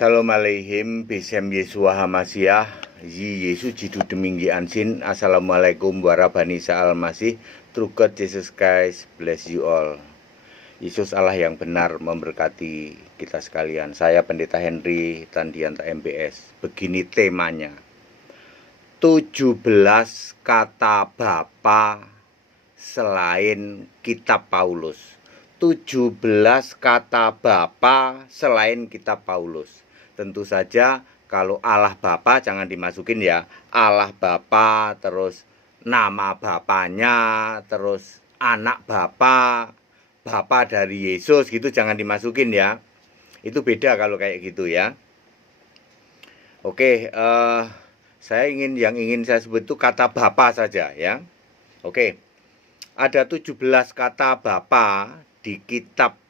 Assalamualaikum bisem Yesua Hamasiah Yi Yesus jidu deminggi ansin. Assalamualaikum warahmatullahi wabarakatuh. True God Jesus Christ bless you all. Yesus Allah yang benar memberkati kita sekalian. Saya Pendeta Henry Tandianta MBS. Begini temanya, 17 kata Bapa selain kitab Paulus. 17 kata Bapa selain kitab Paulus. Tentu saja kalau Allah Bapa jangan dimasukin ya. Allah Bapa, terus nama Bapanya, terus anak Bapa, Bapa dari Yesus gitu jangan dimasukin ya. Itu beda kalau kayak gitu ya. Oke, yang ingin saya sebut itu kata Bapa saja ya. Oke. Ada 17 kata Bapa di kitabnya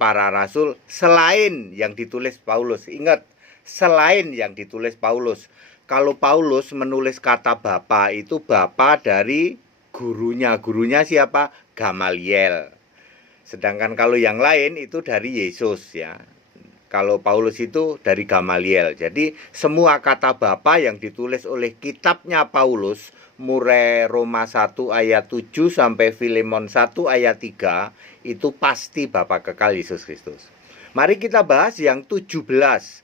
para rasul selain yang ditulis Paulus. Ingat, selain yang ditulis Paulus. Kalau Paulus menulis kata Bapa itu Bapa dari gurunya. Gurunya siapa? Gamaliel. Sedangkan kalau yang lain itu dari Yesus ya. Kalau Paulus itu dari Gamaliel. Jadi semua kata Bapa yang ditulis oleh kitabnya Paulus, mulai Roma 1 ayat 7 sampai Filemon 1 ayat 3, itu pasti Bapa kekal Yesus Kristus. Mari kita bahas yang 17.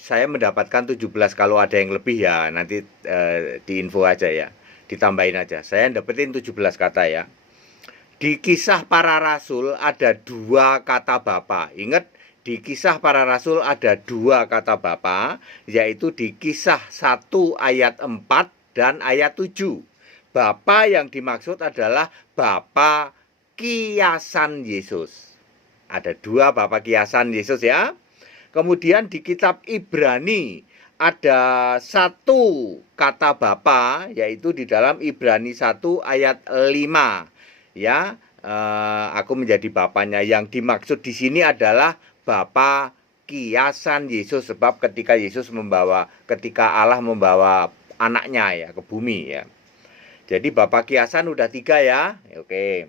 Saya mendapatkan 17, kalau ada yang lebih ya nanti diinfo aja ya. Ditambahin aja. Saya dapetin 17 kata ya. Di Kisah Para Rasul ada 2 kata Bapa. Ingat, di Kisah Para Rasul ada 2 kata Bapa, yaitu di Kisah 1 ayat 4 dan ayat 7. Bapa yang dimaksud adalah Bapa kiasan Yesus. Ada 2 Bapa kiasan Yesus ya. Kemudian di kitab Ibrani ada 1 kata Bapa, yaitu di dalam Ibrani 1 ayat 5. Ya, aku menjadi bapaknya. Yang dimaksud di sini adalah Bapa kiasan Yesus, sebab ketika Allah membawa anaknya ya ke bumi ya. Jadi Bapa kiasan udah 3 ya. Oke.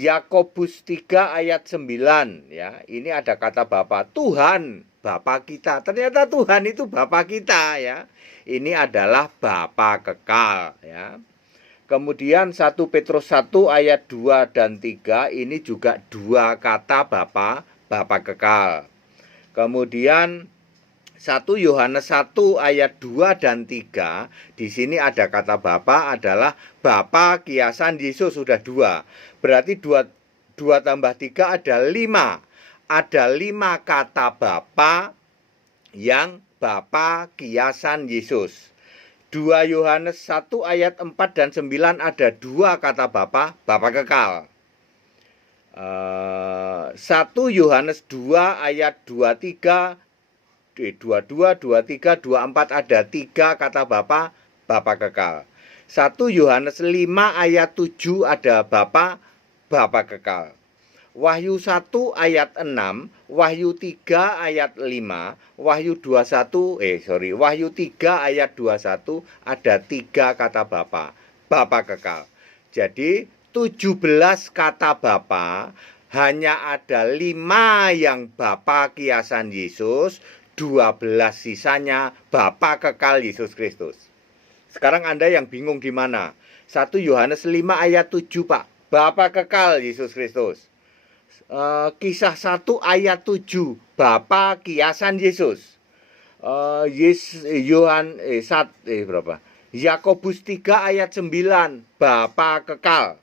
Yakobus 3 ayat 9 ya. Ini ada kata Bapa, Tuhan Bapa kita. Ternyata Tuhan itu Bapa kita ya. Ini adalah Bapa kekal ya. Kemudian 1 Petrus 1 ayat 2 dan 3 ini juga 2 kata Bapa kekal. Kemudian 1 Yohanes 1 ayat 2 dan 3 di sini ada kata Bapa adalah Bapa kiasan Yesus, sudah 2. Berarti 2 tambah 3 ada 5. Ada 5 kata Bapa yang Bapa kiasan Yesus. 2 Yohanes 1 ayat 4 dan 9 ada 2 kata Bapa kekal. 1 Yohanes 2 ayat 22, 23, 24 ada 3 kata Bapa kekal. 1 Yohanes 5 ayat 7 ada Bapa kekal. Wahyu 1 ayat 6, Wahyu 3 ayat 5, Wahyu 3 ayat 21 ada 3 kata Bapa kekal. Jadi 17 kata Bapa, hanya ada 5 yang Bapa kiasan Yesus, 12 sisanya Bapa kekal Yesus Kristus. Sekarang Anda yang bingung di mana? 1 Yohanes 5 ayat 7 Pak, Bapa kekal Yesus Kristus. Kisah 1 ayat 7 Bapa kiasan Yesus. Yakobus 3 ayat 9 Bapa kekal.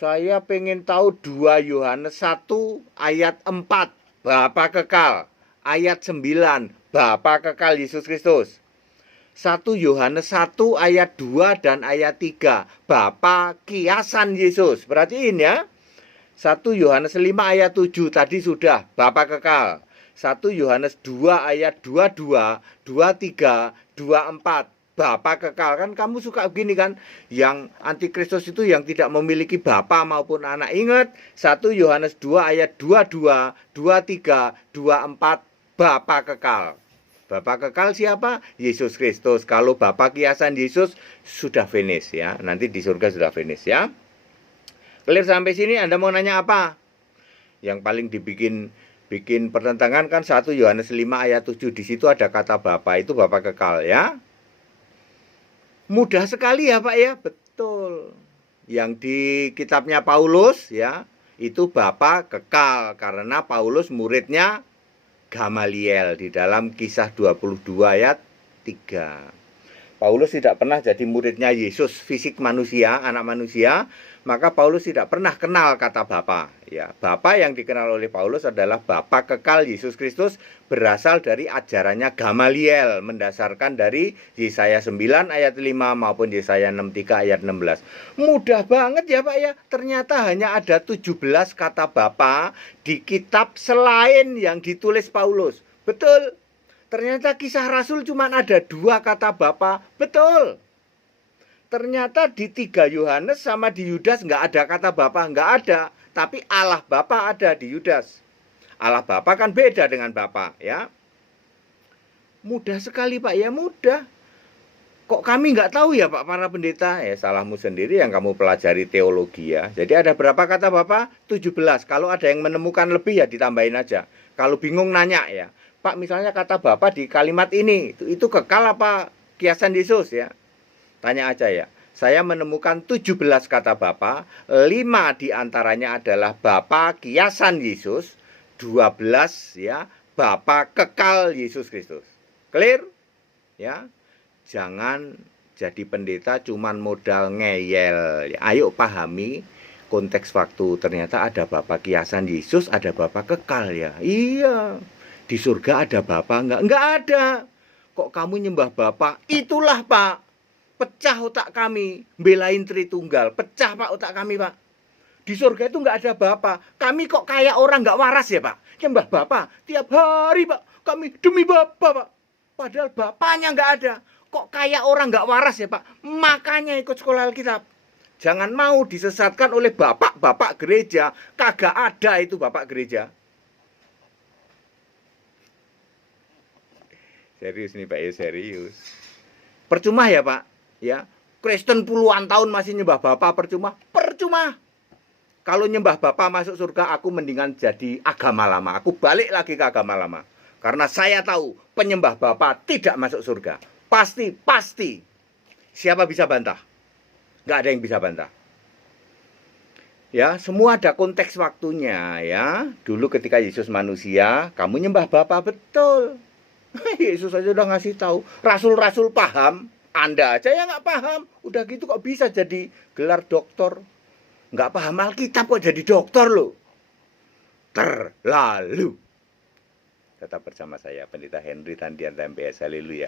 Saya pengen tahu 2 Yohanes 1 ayat 4 Bapa kekal. Ayat 9 Bapa kekal Yesus Kristus. 1 Yohanes 1 ayat 2 dan ayat 3 Bapa kiasan Yesus. Perhatiin ya. 1 Yohanes 5 ayat 7 tadi sudah Bapa kekal. 1 Yohanes 2 ayat 22, 23, 24 Bapa kekal. Kan kamu suka begini kan? Yang antikristus itu yang tidak memiliki Bapa maupun anak. Ingat 1 Yohanes 2 ayat 22, 23, 24 Bapa kekal. Bapa kekal siapa? Yesus Kristus. Kalau Bapa kiasan Yesus sudah finish ya. Nanti di surga sudah finish ya. Clear sampai sini? Anda mau nanya apa? Yang paling dibikin bikin pertentangan kan 1 Yohanes 5 ayat 7. Di situ ada kata Bapa, itu Bapa kekal ya. Mudah sekali ya Pak ya, betul. Yang di kitabnya Paulus ya, itu Bapa kekal karena Paulus muridnya Gamaliel di dalam Kisah 22 ayat 3. Paulus tidak pernah jadi muridnya Yesus, fisik manusia, anak manusia, maka Paulus tidak pernah kenal kata Bapa. Ya, Bapa yang dikenal oleh Paulus adalah Bapa kekal Yesus Kristus, berasal dari ajarannya Gamaliel, mendasarkan dari Yesaya 9 ayat 5 maupun Yesaya 63 ayat 16. Mudah banget ya Pak ya. Ternyata hanya ada 17 kata Bapa di kitab selain yang ditulis Paulus. Betul. Ternyata Kisah Rasul cuma ada 2 kata Bapa. Betul. Ternyata di 3 Yohanes sama di Yudas nggak ada kata Bapa. Nggak ada. Tapi Allah Bapa ada di Yudas. Allah Bapa kan beda dengan Bapa ya. Mudah sekali Pak ya, mudah. Kok kami nggak tahu ya Pak para pendeta? Ya salahmu sendiri yang kamu pelajari teologi ya. Jadi ada berapa kata Bapa? 17. Kalau ada yang menemukan lebih ya ditambahin aja. Kalau bingung nanya ya. Pak, misalnya kata Bapa di kalimat ini, itu kekal apa kiasan Yesus ya? Tanya aja ya. Saya menemukan 17 kata Bapa, 5 diantaranya adalah Bapa kiasan Yesus, 12 ya, Bapa kekal Yesus Kristus. Clear? Ya. Jangan jadi pendeta cuman modal ngeyel. Ayo pahami konteks waktu. Ternyata ada Bapa kiasan Yesus, ada Bapa kekal ya. Iya. Di surga ada Bapa enggak? Enggak ada. Kok kamu nyembah Bapa? Itulah Pak. Pecah otak kami. Belain Tritunggal. Pecah Pak otak kami Pak. Di surga itu enggak ada Bapa. Kami kok kayak orang enggak waras ya Pak. Nyembah Bapa tiap hari Pak. Kami demi Bapa Pak. Padahal Bapaknya enggak ada. Kok kayak orang enggak waras ya Pak. Makanya ikut sekolah Alkitab. Jangan mau disesatkan oleh bapak-bapak gereja. Kagak ada itu bapak gereja. Serius nih Pak ya, serius. Percuma ya Pak, ya. Kristen puluhan tahun masih nyembah Bapa, percuma. Percuma. Kalau nyembah Bapa masuk surga, aku mendingan jadi agama lama. Aku balik lagi ke agama lama. Karena saya tahu penyembah Bapa tidak masuk surga. Pasti, pasti. Siapa bisa bantah? Nggak ada yang bisa bantah. Ya, semua ada konteks waktunya ya. Dulu ketika Yesus manusia, kamu nyembah Bapa, betul. Yesus aja udah ngasih tahu. Rasul-rasul paham, Anda aja yang nggak paham. Udah gitu kok bisa jadi gelar doktor. Nggak paham Alkitab kok jadi dokter loh. Terlalu. Tetap bersama saya Pendeta Henry Tandian MPS. Haleluya.